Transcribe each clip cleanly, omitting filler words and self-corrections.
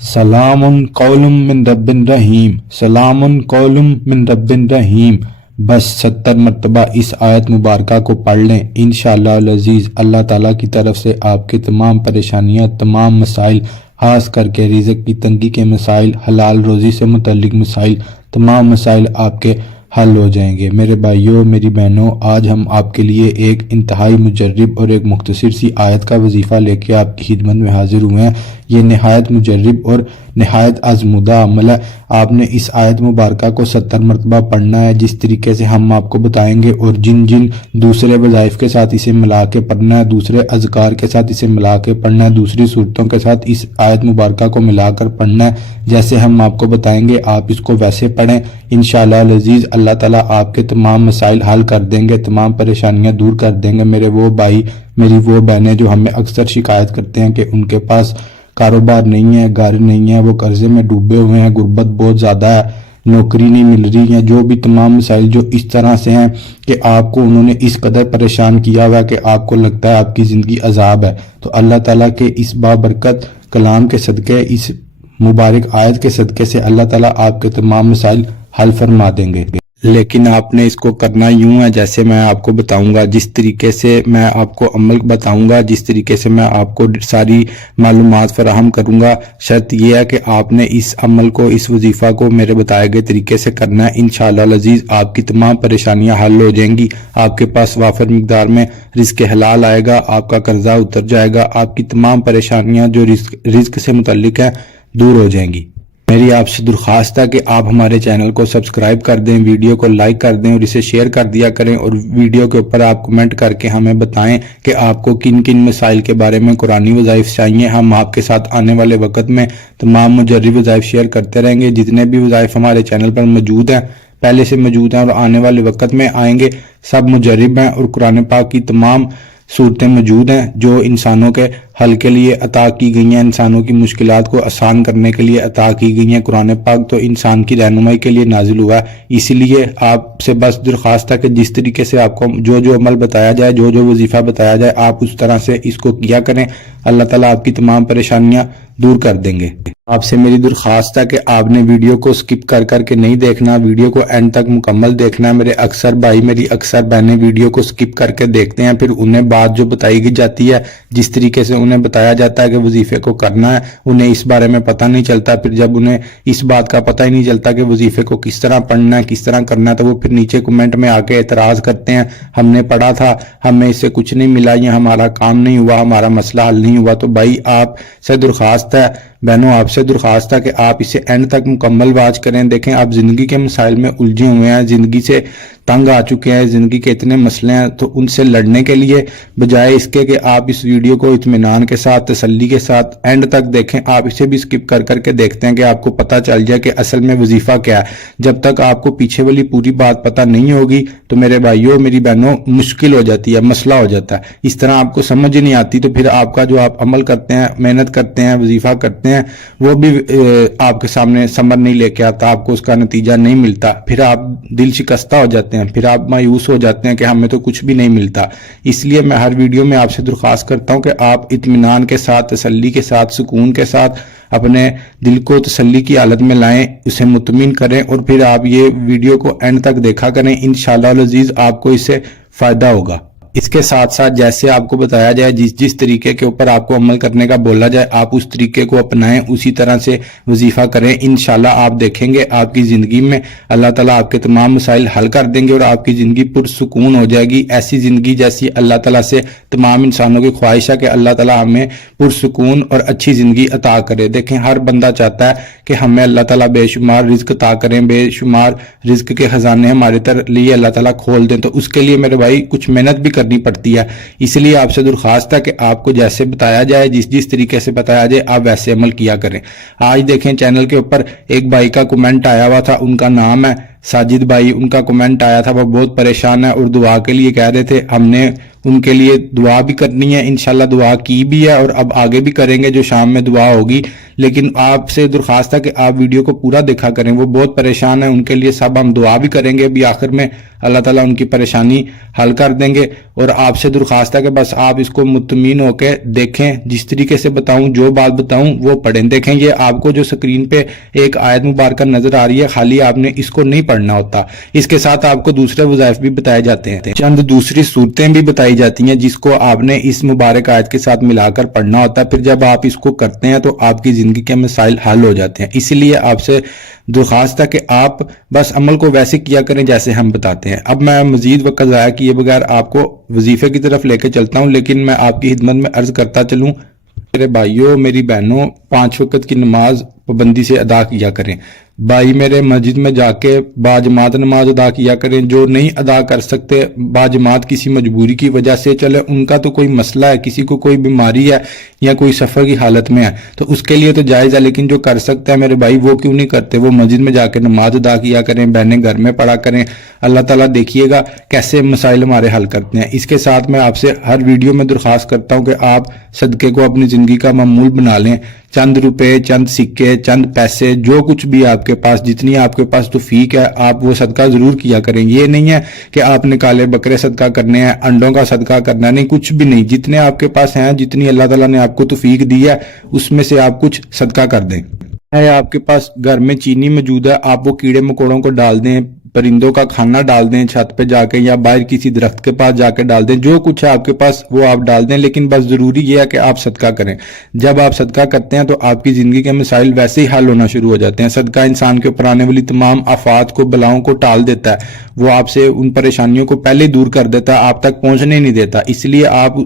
سلام قول من رب رحیم، سلام قول من رب رحیم۔ بس 70 مرتبہ اس آیت مبارکہ کو پڑھ لیں، انشاءاللہ العزیز اللہ تعالیٰ کی طرف سے آپ کے تمام پریشانیاں، تمام مسائل، خاص کر کے رزق کی تنگی کے مسائل، حلال روزی سے متعلق مسائل، تمام مسائل آپ کے حل ہو جائیں گے۔ میرے بھائیوں، میری بہنوں، آج ہم آپ کے لیے ایک انتہائی مجرب اور ایک مختصر سی آیت کا وظیفہ لے کے آپ کی خدمت میں حاضر ہوئے ہیں۔ یہ نہایت مجرب اور نہایت آزمودہ عمل ہے۔ آپ نے اس آیت مبارکہ کو 70 مرتبہ پڑھنا ہے، جس طریقے سے ہم آپ کو بتائیں گے، اور جن دوسرے وظائف کے ساتھ اسے ملا کے پڑھنا ہے، دوسرے اذکار کے ساتھ اسے ملا کے پڑھنا ہے، دوسری صورتوں کے ساتھ اس آیت مبارکہ کو ملا کر پڑھنا ہے۔ جیسے ہم آپ کو بتائیں گے آپ اس کو ویسے پڑھیں، انشاءاللہ العزیز اللہ تعالیٰ آپ کے تمام مسائل حل کر دیں گے، تمام پریشانیاں دور کر دیں گے۔ میرے وہ بھائی، میری وہ بہنیں جو ہمیں اکثر شکایت کرتے ہیں کہ ان کے پاس کاروبار نہیں ہے، گھر نہیں ہے، وہ قرضے میں ڈوبے ہوئے ہیں، غربت بہت زیادہ ہے، نوکری نہیں مل رہی ہے، جو بھی تمام مسائل جو اس طرح سے ہیں کہ آپ کو انہوں نے اس قدر پریشان کیا ہوا ہے کہ آپ کو لگتا ہے آپ کی زندگی عذاب ہے، تو اللہ تعالیٰ کے اس بابرکت کلام کے صدقے، اس مبارک آیت کے صدقے سے اللہ تعالیٰ آپ کے تمام مسائل حل فرما دیں گے۔ لیکن آپ نے اس کو کرنا یوں ہے جیسے میں آپ کو بتاؤں گا، جس طریقے سے میں آپ کو عمل بتاؤں گا، جس طریقے سے میں آپ کو ساری معلومات فراہم کروں گا۔ شرط یہ ہے کہ آپ نے اس عمل کو، اس وظیفہ کو میرے بتائے گئے طریقے سے کرنا ہے۔ انشاءاللہ العزیز آپ کی تمام پریشانیاں حل ہو جائیں گی، آپ کے پاس وافر مقدار میں رزق حلال آئے گا، آپ کا قرضہ اتر جائے گا، آپ کی تمام پریشانیاں جو رزق سے متعلق ہیں دور ہو جائیں گی۔ میری آپ سے درخواست ہے کہ آپ ہمارے چینل کو سبسکرائب کر دیں، ویڈیو کو لائک کر دیں اور اسے شیئر کر دیا کریں، اور ویڈیو کے اوپر آپ کمنٹ کر کے ہمیں بتائیں کہ آپ کو کن کن مسائل کے بارے میں قرآنی وظائف چاہیے۔ ہم آپ کے ساتھ آنے والے وقت میں تمام مجرب وظائف شیئر کرتے رہیں گے۔ جتنے بھی وظائف ہمارے چینل پر موجود ہیں، پہلے سے موجود ہیں اور آنے والے وقت میں آئیں گے، سب مجرب ہیں، اور قرآن پاک کی تمام صورتیں موجود ہیں جو انسانوں کے حل کے لیے عطا کی گئی ہیں، انسانوں کی مشکلات کو آسان کرنے کے لیے عطا کی گئی ہیں۔ قرآن پاک تو انسان کی رہنمائی کے لیے نازل ہوا ہے، اسی لیے آپ سے بس درخواست ہے کہ جس طریقے سے آپ کو جو عمل بتایا جائے، جو وظیفہ بتایا جائے، آپ اس طرح سے اس کو کیا کریں۔ اللہ تعالیٰ آپ کی تمام پریشانیاں دور کر دیں گے۔ آپ سے میری درخواست ہے کہ آپ نے ویڈیو کو سکپ کر کے نہیں دیکھنا، ویڈیو کو اینڈ تک مکمل دیکھنا ہے۔ میرے اکثر بھائی، میری اکثر بہنیں ویڈیو کو سکپ کر کے دیکھتے ہیں، پھر انہیں بات جو بتائی جاتی ہے، جس طریقے سے انہیں بتایا جاتا ہے کہ وظیفے کو کرنا ہے، انہیں اس بارے میں پتہ نہیں چلتا۔ پھر جب انہیں اس بات کا پتہ ہی نہیں چلتا کہ وظیفے کو کس طرح پڑھنا ہے، کس طرح کرنا ہے، تو وہ پھر نیچے کمنٹ میں آ کے اعتراض کرتے ہیں، ہم نے پڑھا تھا، ہمیں اس سے کچھ نہیں ملا، یا ہمارا کام نہیں ہوا، ہمارا مسئلہ حل نہیں ہوا۔ تو بھائی آپ سے درخواست ہے، بہنوں آپ سے درخواست ہے کہ آپ اسے اینڈ تک مکمل واچ کریں۔ دیکھیں آپ زندگی کے مسائل میں الجھے ہوئے ہیں، زندگی سے تنگ آ چکے ہیں، زندگی کے اتنے مسئلے ہیں، تو ان سے لڑنے کے لیے بجائے اس کے کہ آپ اس ویڈیو کو اطمینان کے ساتھ، تسلی کے ساتھ اینڈ تک دیکھیں، آپ اسے بھی سکپ کر کے دیکھتے ہیں کہ آپ کو پتہ چل جائے کہ اصل میں وظیفہ کیا ہے۔ جب تک آپ کو پیچھے والی پوری بات پتہ نہیں ہوگی تو میرے بھائیوں، میری بہنوں، مشکل ہو جاتی ہے، مسئلہ ہو جاتا ہے۔ اس طرح آپ کو سمجھ نہیں آتی تو پھر آپ کا جو آپ عمل کرتے ہیں، محنت کرتے ہیں، وظیفہ کرتے ہیں، وہ بھی آپ کے سامنے ثمر نہیں لے کے آتا، آپ کو اس کا نتیجہ نہیں ملتا، پھر آپ دل شکستہ ہو جاتے ہیں، پھر آپ مایوس ہو جاتے ہیں کہ ہمیں تو کچھ بھی نہیں ملتا۔ اس لیے میں ہر ویڈیو میں آپ سے درخواست کرتا ہوں کہ آپ اطمینان کے ساتھ، تسلی کے ساتھ، سکون کے ساتھ اپنے دل کو تسلی کی حالت میں لائیں، اسے مطمئن کریں، اور پھر آپ یہ ویڈیو کو اینڈ تک دیکھا کریں۔ انشاءاللہ العزیز آپ کو اس سے فائدہ ہوگا۔ اس کے ساتھ ساتھ جیسے آپ کو بتایا جائے، جس طریقے کے اوپر آپ کو عمل کرنے کا بولا جائے، آپ اس طریقے کو اپنائیں، اسی طرح سے وظیفہ کریں۔ انشاءاللہ آپ دیکھیں گے آپ کی زندگی میں اللہ تعالیٰ آپ کے تمام مسائل حل کر دیں گے، اور آپ کی زندگی پرسکون ہو جائے گی۔ ایسی زندگی جیسی اللہ تعالیٰ سے تمام انسانوں کی خواہش ہے کہ اللہ تعالیٰ ہمیں پرسکون اور اچھی زندگی عطا کرے۔ دیکھیں ہر بندہ چاہتا ہے کہ ہمیں اللہ تعالیٰ بے شمار رزق عطا کریں، بے شمار رزق کے خزانے ہمارے لیے اللہ تعالیٰ کھول دیں، تو اس کے لیے میرے بھائی کچھ محنت بھی کرنی پڑتی ہے۔ اس لیے آپ سے درخواست ہے کہ آپ کو جیسے بتایا جائے، جس طریقے سے بتایا جائے، آپ ویسے عمل کیا کریں۔ آج دیکھیں چینل کے اوپر ایک بھائی کا کمنٹ آیا ہوا تھا، ان کا نام ہے ساجد بھائی، ان کا کمنٹ آیا تھا، وہ بہت پریشان ہے اور دعا کے لیے کہہ رہے تھے۔ ہم نے ان کے لیے دعا بھی کرنی ہے، انشاءاللہ دعا کی بھی ہے اور اب آگے بھی کریں گے جو شام میں دعا ہوگی، لیکن آپ سے درخواست ہے کہ آپ ویڈیو کو پورا دیکھا کریں، وہ بہت پریشان ہیں، ان کے لیے سب ہم دعا بھی کریں گے ابھی آخر میں، اللہ تعالیٰ ان کی پریشانی حل کر دیں گے۔ اور آپ سے درخواست ہے کہ بس آپ اس کو مطمئن ہو کے دیکھیں، جس طریقے سے بتاؤں، جو بات بتاؤں وہ پڑھیں۔ دیکھیں یہ آپ کو جو سکرین پہ ایک آیت مبارکہ نظر آ رہی ہے، خالی آپ نے اس کو نہیں پڑھنا ہوتا، اس کے ساتھ آپ کو دوسرے وظائف بھی بتائے جاتے ہیں، چند دوسری صورتیں بھی بتائی جاتی ہیں جس کو آپ نے اس مبارک آیت کے ساتھ ملا کر پڑھنا ہوتا ہے، پھر جب آپ اس کو کرتے ہیں تو آپ کی زندگی کے مسائل حل ہو جاتے ہیں۔ اسی لیے آپ سے درخواست ہے کہ آپ بس عمل کو ویسے کیا کریں جیسے ہم بتاتے ہیں۔ اب میں مزید وقت ضائع کیے بغیر آپ کو وظیفے کی طرف لے کے چلتا ہوں، لیکن میں آپ کی خدمت میں عرض کرتا چلوں، میرے بھائیوں میری بہنوں، 5 وقت کی نماز پابندی سے ادا کیا کریں۔ بھائی میرے مسجد میں جا کے باجماعت نماز ادا کیا کریں، جو نہیں ادا کر سکتے باجماعت کسی مجبوری کی وجہ سے، چلے ان کا تو کوئی مسئلہ ہے، کسی کو کوئی بیماری ہے یا کوئی سفر کی حالت میں ہے تو اس کے لیے تو جائز ہے، لیکن جو کر سکتا ہے میرے بھائی وہ کیوں نہیں کرتے، وہ مسجد میں جا کے نماز ادا کیا کریں، بہنیں گھر میں پڑھا کریں۔ اللہ تعالیٰ دیکھیے گا کیسے مسائل ہمارے حل کرتے ہیں۔ اس کے ساتھ میں آپ سے ہر ویڈیو میں درخواست کرتا ہوں کہ آپ صدقے کو اپنی زندگی کا معمول بنا لیں، چند روپے، چند سکے، چند پیسے، جو کچھ بھی آپ کے پاس، جتنی آپ کے پاس توفیق ہے آپ وہ صدقہ ضرور کیا کریں۔ یہ نہیں ہے کہ آپ نے کالے بکرے صدقہ کرنے ہیں، انڈوں کا صدقہ کرنا ہے، نہیں، کچھ بھی نہیں، جتنے آپ کے پاس ہیں، جتنی اللہ تعالیٰ نے آپ کو توفیق دی ہے اس میں سے آپ کچھ صدقہ کر دیں۔ آپ کے پاس گھر میں چینی موجود ہے، آپ وہ کیڑے مکوڑوں کو ڈال دیں، پرندوں کا کھانا ڈال دیں چھت پہ جا کے یا باہر کسی درخت کے پاس جا کے ڈال دیں، جو کچھ ہے آپ کے پاس وہ آپ ڈال دیں، لیکن بس ضروری یہ ہے کہ آپ صدقہ کریں۔ جب آپ صدقہ کرتے ہیں تو آپ کی زندگی کے مسائل ویسے ہی حل ہونا شروع ہو جاتے ہیں۔ صدقہ انسان کے اوپر آنے والی تمام آفات کو، بلاؤں کو ٹال دیتا ہے، وہ آپ سے ان پریشانیوں کو پہلے دور کر دیتا ہے، آپ تک پہنچنے نہیں دیتا۔ اس لیے آپ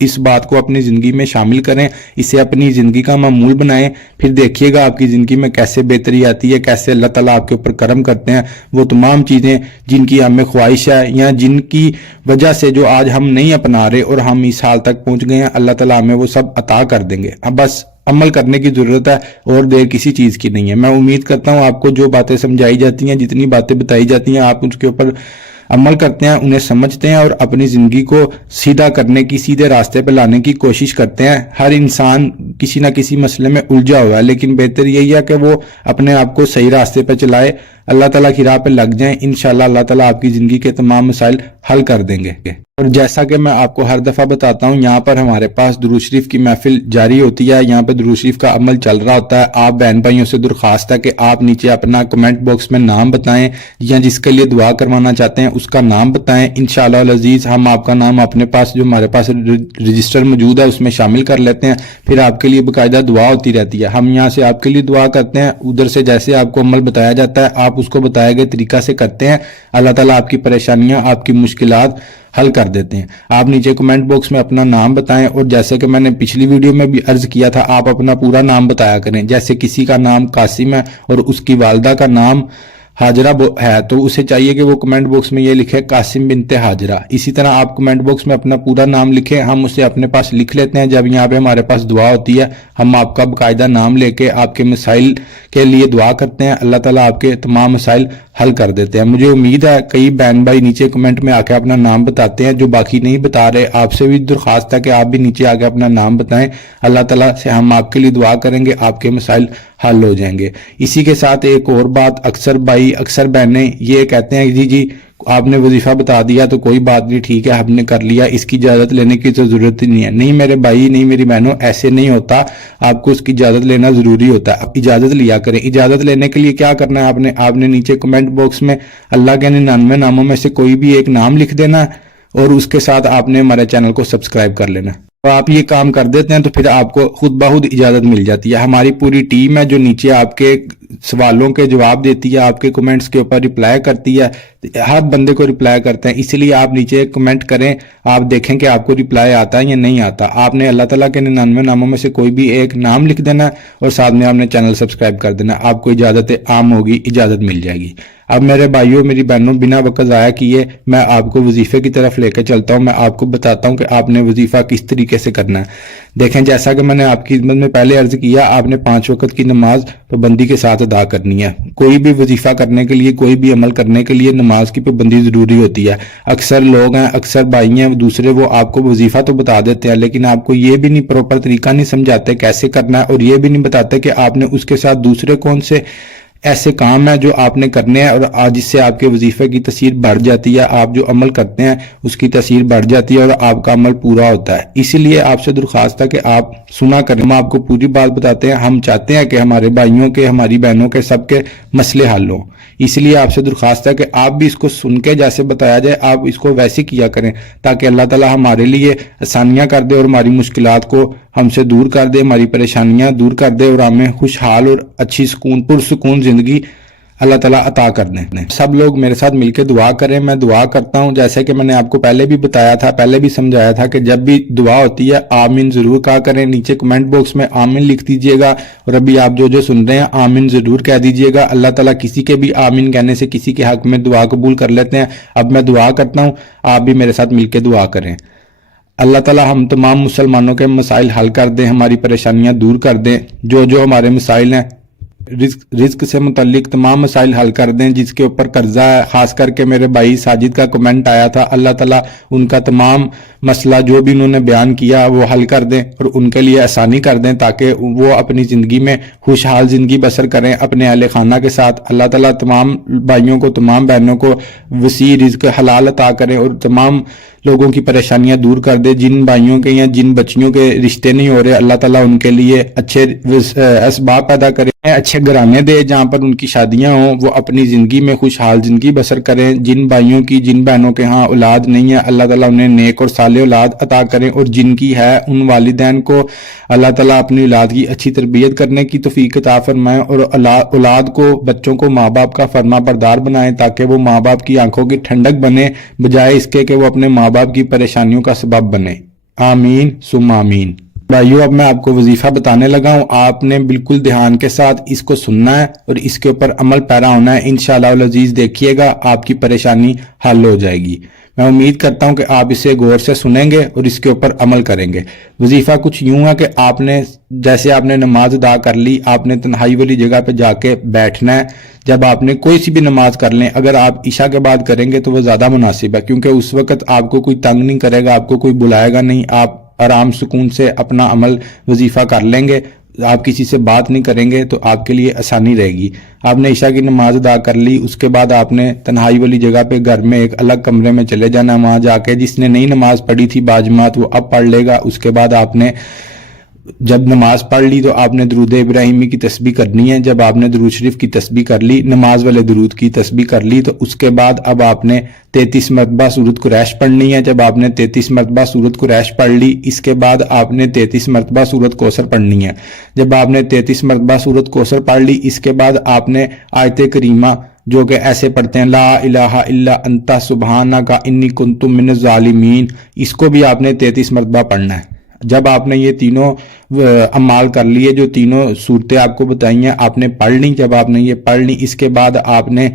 اس بات کو اپنی زندگی میں شامل کریں، اسے اپنی زندگی کا معمول بنائیں، پھر دیکھیے گا آپ کی زندگی میں کیسے بہتری آتی ہے، کیسے اللہ تعالیٰ آپ کے اوپر کرم کرتے ہیں۔ وہ تمام چیزیں جن کی ہمیں خواہش ہے یا جن کی وجہ سے جو آج ہم نہیں اپنا رہے اور ہم اس حال تک پہنچ گئے ہیں، اللہ تعالیٰ ہمیں وہ سب عطا کر دیں گے۔ اب بس عمل کرنے کی ضرورت ہے اور دیر کسی چیز کی نہیں ہے۔ میں امید کرتا ہوں آپ کو جو باتیں سمجھائی جاتی ہیں، جتنی باتیں بتائی جاتی ہیں، آپ اس کے اوپر عمل کرتے ہیں، انہیں سمجھتے ہیں اور اپنی زندگی کو سیدھا کرنے کی، سیدھے راستے پہ لانے کی کوشش کرتے ہیں۔ ہر انسان کسی نہ کسی مسئلے میں الجھا ہوا ہے، لیکن بہتر یہی ہے کہ وہ اپنے آپ کو صحیح راستے پہ چلائے، اللہ تعالیٰ کی راہ پہ لگ جائیں، انشاءاللہ اللہ تعالیٰ آپ کی زندگی کے تمام مسائل حل کر دیں گے۔ اور جیسا کہ میں آپ کو ہر دفعہ بتاتا ہوں، یہاں پر ہمارے پاس درود شریف کی محفل جاری ہوتی ہے، یہاں پہ درود شریف کا عمل چل رہا ہوتا ہے۔ آپ بہن بھائیوں سے درخواست ہے کہ آپ نیچے اپنا کمنٹ باکس میں نام بتائیں یا جس کے لیے دعا کروانا چاہتے ہیں اس کا نام بتائیں، انشاءاللہ العزیز ہم آپ کا نام اپنے پاس جو ہمارے پاس رجسٹر موجود ہے اس میں شامل کر لیتے ہیں، پھر آپ کے لیے باقاعدہ دعا ہوتی رہتی ہے۔ ہم یہاں سے آپ کے لیے دعا کرتے ہیں، ادھر سے جیسے آپ کو عمل بتایا جاتا ہے آپ اس کو بتائے گئے طریقہ سے کرتے ہیں، اللہ تعالیٰ آپ کی پریشانیاں، آپ کی مشکلات حل کر دیتے ہیں۔ آپ نیچے کمنٹ باکس میں اپنا نام بتائیں، اور جیسے کہ میں نے پچھلی ویڈیو میں بھی عرض کیا تھا، آپ اپنا پورا نام بتایا کریں۔ جیسے کسی کا نام قاسم ہے اور اس کی والدہ کا نام حاجرہ ہے تو اسے چاہیے کہ وہ کمنٹ باکس میں یہ لکھے قاسم بنت حاجرہ۔ اسی طرح آپ کمنٹ باکس میں اپنا پورا نام لکھیں، ہم اسے اپنے پاس لکھ لیتے ہیں۔ جب یہاں پہ ہمارے پاس دعا ہوتی ہے ہم آپ کا باقاعدہ نام لے کے آپ کے مسائل کے لیے دعا کرتے ہیں، اللہ تعالیٰ آپ کے تمام مسائل حل کر دیتے ہیں۔ مجھے امید ہے کئی بہن بھائی نیچے کمنٹ میں آ کے اپنا نام بتاتے ہیں، جو باقی نہیں بتا رہے آپ سے بھی درخواست ہے کہ آپ بھی نیچے آ کے اپنا نام بتائیں، اللہ تعالیٰ سے ہم آپ کے لیے دعا کریں گے، آپ کے مسائل حل ہو جائیں گے۔ اسی کے ساتھ ایک اور بات، اکثر بھائی اکثر بہنیں یہ کہتے ہیں کہ جی آپ نے وظیفہ بتا دیا تو کوئی بات نہیں، ٹھیک ہے ہم نے کر لیا، اس کی اجازت لینے کی تو ضرورت ہی نہیں ہے۔ نہیں میرے بھائی، نہیں میری بہنوں، ایسے نہیں ہوتا، آپ کو اس کی اجازت لینا ضروری ہوتا ہے۔ آپ اجازت لیا کریں۔ اجازت لینے کے لیے کیا کرنا ہے آپ نے نیچے کمنٹ باکس میں اللہ کے 99 ناموں میں سے کوئی بھی ایک نام لکھ دینا ہے اور اس کے ساتھ آپ نے ہمارے چینل کو سبسکرائب کر لینا۔ تو آپ یہ کام کر دیتے ہیں تو پھر آپ کو خود بخود اجازت مل جاتی ہے۔ ہماری پوری ٹیم ہے جو نیچے آپ کے سوالوں کے جواب دیتی ہے، آپ کے کمنٹس کے اوپر رپلائی کرتی ہے، ہر بندے کو رپلائی کرتے ہیں۔ اس لیے آپ نیچے کمنٹ کریں، آپ دیکھیں کہ آپ کو رپلائی آتا ہے یا نہیں آتا۔ آپ نے اللہ تعالیٰ کے 99 ناموں میں سے کوئی بھی ایک نام لکھ دینا اور ساتھ میں آپ نے چینل سبسکرائب کر دینا، آپ کو اجازت عام ہوگی، اجازت مل جائے گی۔ اب میرے بھائیوں میری بہنوں، بنا وقت ضائع کیے میں آپ کو وظیفے کی طرف لے کے چلتا ہوں۔ میں آپ کو بتاتا ہوں کہ آپ نے وظیفہ کس طریقے سے کرنا ہے۔ دیکھیں جیسا کہ میں نے آپ کی خدمت میں پہلے عرض کیا، آپ نے 5 وقت کی نماز پابندی کے ساتھ ادا کرنی ہے۔ کوئی بھی وظیفہ کرنے کے لیے، کوئی بھی عمل کرنے کے لیے نماز کی پابندی ضروری ہوتی ہے۔ اکثر لوگ ہیں، اکثر بھائی ہیں دوسرے، وہ آپ کو وظیفہ تو بتا دیتے ہیں لیکن آپ کو یہ بھی نہیں پراپر طریقہ نہیں سمجھاتے کیسے کرنا ہے، اور یہ بھی نہیں بتاتے کہ آپ نے اس کے ساتھ دوسرے کون سے ایسے کام ہیں جو آپ نے کرنے ہیں اور جس سے آپ کے وظیفے کی تاثیر بڑھ جاتی ہے، آپ جو عمل کرتے ہیں اس کی تاثیر بڑھ جاتی ہے اور آپ کا عمل پورا ہوتا ہے۔ اسی لیے آپ سے درخواست ہے کہ آپ سنا کریں، ہم آپ کو پوری بات بتاتے ہیں۔ ہم چاہتے ہیں کہ ہمارے بھائیوں کے، ہماری بہنوں کے، سب کے مسئلے حل ہوں۔ اس لیے آپ سے درخواست ہے کہ آپ بھی اس کو سن کے جیسے بتایا جائے آپ اس کو ویسے کیا کریں، تاکہ اللہ تعالی ہمارے لیے آسانیاں کر دے اور ہماری مشکلات کو ہم سے دور کر دے، ہماری پریشانیاں دور کر دے اور ہمیں خوشحال اور اچھی پرسکون زندگی اللہ تعالیٰ عطا کر دیں۔ سب لوگ میرے ساتھ مل کے دعا کریں۔ میں دعا کرتا ہوں جیسے کہ میں نے آپ کو پہلے بھی بتایا تھا، پہلے بھی سمجھایا تھا کہ جب بھی دعا ہوتی ہے آمین ضرور کہا کریں۔ نیچے کمنٹ باکس میں آمین لکھ دیجئے گا، اور ابھی آپ جو سن رہے ہیں آمین ضرور کہہ دیجئے گا۔ اللہ تعالیٰ کسی کے بھی آمین کہنے سے کسی کے حق میں دعا قبول کر لیتے ہیں۔ اب میں دعا کرتا ہوں، آپ بھی میرے ساتھ مل کے دعا کریں۔ اللہ تعالیٰ ہم تمام مسلمانوں کے مسائل حل کر دیں، ہماری پریشانیاں دور کر دیں۔ جو ہمارے مسائل ہیں، رزق سے متعلق تمام مسائل حل کر دیں۔ جس کے اوپر قرضہ ہے، خاص کر کے میرے بھائی ساجد کا کمنٹ آیا تھا، اللہ تعالیٰ ان کا تمام مسئلہ جو بھی انہوں نے بیان کیا وہ حل کر دیں اور ان کے لیے آسانی کر دیں، تاکہ وہ اپنی زندگی میں خوشحال زندگی بسر کریں اپنے اہل خانہ کے ساتھ۔ اللہ تعالیٰ تمام بھائیوں کو، تمام بہنوں کو وسیع رزق حلال عطا کریں اور تمام لوگوں کی پریشانیاں دور کر دے۔ جن بھائیوں کے یا جن بچیوں کے رشتے نہیں ہو رہے، اللہ تعالیٰ ان کے لیے اچھے اسباب پیدا کرے، اچھے گھرانے دے جہاں پر ان کی شادیاں ہوں، وہ اپنی زندگی میں خوشحال زندگی بسر کریں۔ جن بھائیوں کی، جن بہنوں کے ہاں اولاد نہیں ہے، اللہ تعالیٰ انہیں نیک اور صالح اولاد عطا کریں، اور جن کی ہے ان والدین کو اللہ تعالیٰ اپنی اولاد کی اچھی تربیت کرنے کی توفیق عطا فرمائیں، اور اولاد کو، بچوں کو ماں باپ کا فرما بردار بنائیں، تاکہ وہ ماں باپ کی آنکھوں کی ٹھنڈک بنے، بجائے اس کے کہ وہ اپنے ماں باپ کی پریشانیوں کا سبب بنے۔ آمین ثم آمین۔ بھائیو، اب میں آپ کو وظیفہ بتانے لگا ہوں، آپ نے بالکل دھیان کے ساتھ اس کو سننا ہے اور اس کے اوپر عمل پیرا ہونا ہے۔ انشاءاللہ العزیز دیکھیے گا آپ کی پریشانی حل ہو جائے گی۔ میں امید کرتا ہوں کہ آپ اسے غور سے سنیں گے اور اس کے اوپر عمل کریں گے۔ وظیفہ کچھ یوں ہے کہ آپ نے جیسے آپ نے نماز ادا کر لی، آپ نے تنہائی والی جگہ پہ جا کے بیٹھنا ہے۔ جب آپ نے کوئی سی بھی نماز کر لیں، اگر آپ عشاء کے بعد کریں گے تو وہ زیادہ مناسب ہے، کیونکہ اس وقت آپ کو کوئی تنگ نہیں کرے گا، آپ کو کوئی بلائے گا نہیں، آپ آرام سکون سے اپنا عمل وظیفہ کر لیں گے، آپ کسی سے بات نہیں کریں گے تو آپ کے لیے آسانی رہے گی۔ آپ نے عشاء کی نماز ادا کر لی، اس کے بعد آپ نے تنہائی والی جگہ پہ گھر میں ایک الگ کمرے میں چلے جانا، وہاں جا کے جس نے نئی نماز پڑھی تھی باجماعت وہ اب پڑھ لے گا۔ اس کے بعد آپ نے جب نماز پڑھ لی تو آپ نے درود ابراہیمی کی تسبیح کرنی ہے۔ جب آپ نے درود شریف کی تسبیح کر لی، نماز والے درود کی تسبیح کر لی، تو اس کے بعد اب آپ نے 33 مرتبہ سورۃ قریش پڑھنی ہے۔ جب آپ نے 33 مرتبہ سورۃ قریش پڑھ لی، اس کے بعد آپ نے 33 مرتبہ سورۃ کوثر پڑھنی ہے۔ جب آپ نے 33 مرتبہ سورۃ کوثر پڑھ لی، اس کے بعد آپ نے آیت کریمہ جو کہ ایسے پڑھتے ہیں، لا الہ الا انت سبحانک انی کنت من الظالمین، اس کو بھی آپ نے 33 مرتبہ پڑھنا ہے۔ جب آپ نے یہ تینوں اعمال کر لیے، جو تینوں صورتیں آپ کو بتائی ہیں آپ نے پڑھ لی، جب آپ نے یہ پڑھ لی، اس کے بعد آپ نے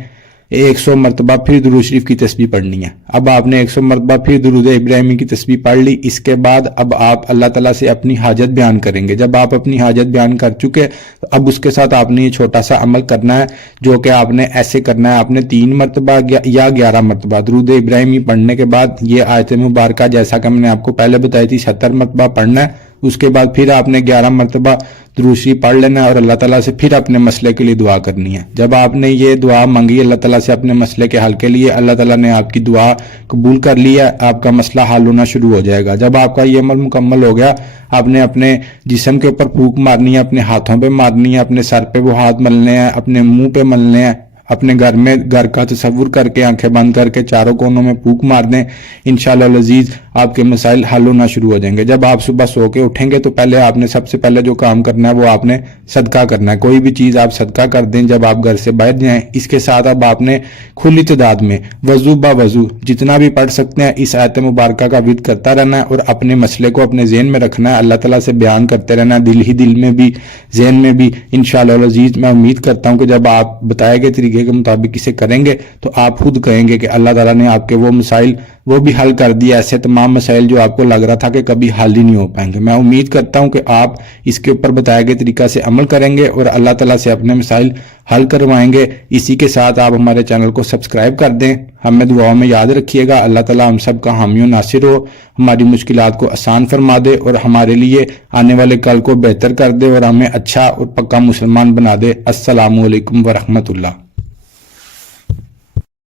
100 مرتبہ پھر درود شریف کی تسبیح پڑھنی ہے۔ اب آپ نے 100 مرتبہ پھر درود ابراہیمی کی تسبیح پڑھ لی، اس کے بعد اب آپ اللہ تعالیٰ سے اپنی حاجت بیان کریں گے۔ جب آپ اپنی حاجت بیان کر چکے، اب اس کے ساتھ آپ نے یہ چھوٹا سا عمل کرنا ہے، جو کہ آپ نے ایسے کرنا ہے، آپ نے 3 مرتبہ یا 11 مرتبہ درود ابراہیمی پڑھنے کے بعد یہ آیت مبارکہ جیسا کہ میں نے آپ کو پہلے بتائی تھی 70 مرتبہ پڑھنا ہے۔ اس کے بعد پھر آپ نے 11 مرتبہ درود شریف پڑھ لینا ہے اور اللہ تعالیٰ سے پھر اپنے مسئلے کے لیے دعا کرنی ہے۔ جب آپ نے یہ دعا مانگی اللہ تعالیٰ سے اپنے مسئلے کے حل کے لیے، اللہ تعالیٰ نے آپ کی دعا قبول کر لی ہے، آپ کا مسئلہ حل ہونا شروع ہو جائے گا۔ جب آپ کا یہ عمل مکمل ہو گیا، آپ نے اپنے جسم کے اوپر پھونک مارنی ہے، اپنے ہاتھوں پہ مارنی ہے، اپنے سر پہ وہ ہاتھ ملنے ہیں، اپنے منہ پہ ملنے ہیں، اپنے گھر کا تصور کر کے آنکھیں بند کر کے چاروں کونوں میں پھونک مار دیں۔ انشاءاللہ العزیز آپ کے مسائل حل ہونا شروع ہو جائیں گے۔ جب آپ صبح سو کے اٹھیں گے تو پہلے آپ نے سب سے پہلے جو کام کرنا ہے وہ آپ نے صدقہ کرنا ہے۔ کوئی بھی چیز آپ صدقہ کر دیں جب آپ گھر سے باہر جائیں۔ اس کے ساتھ اب آپ نے کھلی تعداد میں وضو با وضو جتنا بھی پڑھ سکتے ہیں اس آیت مبارکہ کا ورد کرتا رہنا ہے اور اپنے مسئلے کو اپنے ذہن میں رکھنا ہے، اللہ تعالیٰ سے بیان کرتے رہنا ہے، دل ہی دل میں بھی ذہن میں بھی۔ انشاءاللہ العزیز میں امید کرتا ہوں کہ جب آپ بتائے گئے طریقے طریقے کے مطابق اسے کریں گے تو آپ خود کہیں گے کہ اللہ تعالیٰ نے آپ کے وہ مسائل وہ بھی حل کر دیا، ایسے تمام مسائل جو آپ کو لگ رہا تھا کہ کبھی حل ہی نہیں ہو پائیں گے۔ میں امید کرتا ہوں کہ آپ اس کے اوپر بتائے گئے طریقہ سے عمل کریں گے اور اللہ تعالیٰ سے اپنے مسائل حل کروائیں گے۔ اسی کے ساتھ آپ ہمارے چینل کو سبسکرائب کر دیں، ہمیں دعاؤں میں یاد رکھیے گا۔ اللہ تعالیٰ ہم سب کا حامی و ناصر ہو، ہماری مشکلات کو آسان فرما دے اور ہمارے لیے آنے والے کل کو بہتر کر دے اور ہمیں اچھا اور پکا مسلمان بنا دے۔ السلام علیکم ورحمۃ اللہ۔